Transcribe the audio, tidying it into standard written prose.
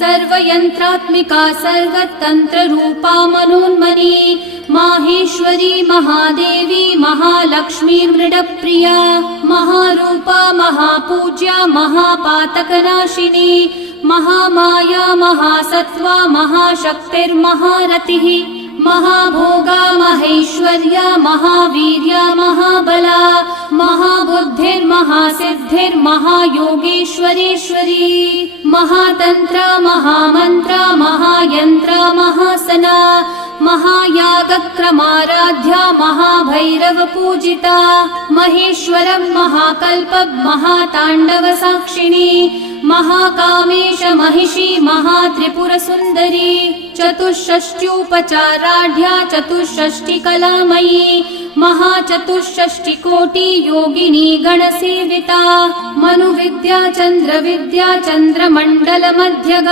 सर्वयन्त्रात्मिका सर्वतन्त्ररूपा मनोन्मनी माहेश्वरी महादेवी महालक्ष्मी मृडप्रिया महारूपा महापूज्या महापातकनाशिनी महामाया महासत्त्वा महाशक्तिर्महारतिः महाभोगा महेश्वर्या महावीर्या महाबला महाबुद्धिर्महासिद्धिर्महायोगेश्वरेश्वरी महातन्त्रा महामन्त्रा महायन्त्रा महासना महायागक्रमाराध्या महाभैरवपूजिता महेश्वरं महाकल्पं महाताण्डवसाक्षिणी महाकामेश महिषी महात्रिपुरसुन्दरी चतुष्षष्ट्युपचाराढ्या चतुष्षष्टिकलामयी महाचतुष्षष्टिकोटि योगिनी गणसेविता मनुविद्या चन्द्रविद्या चन्द्रमण्डलमध्यगा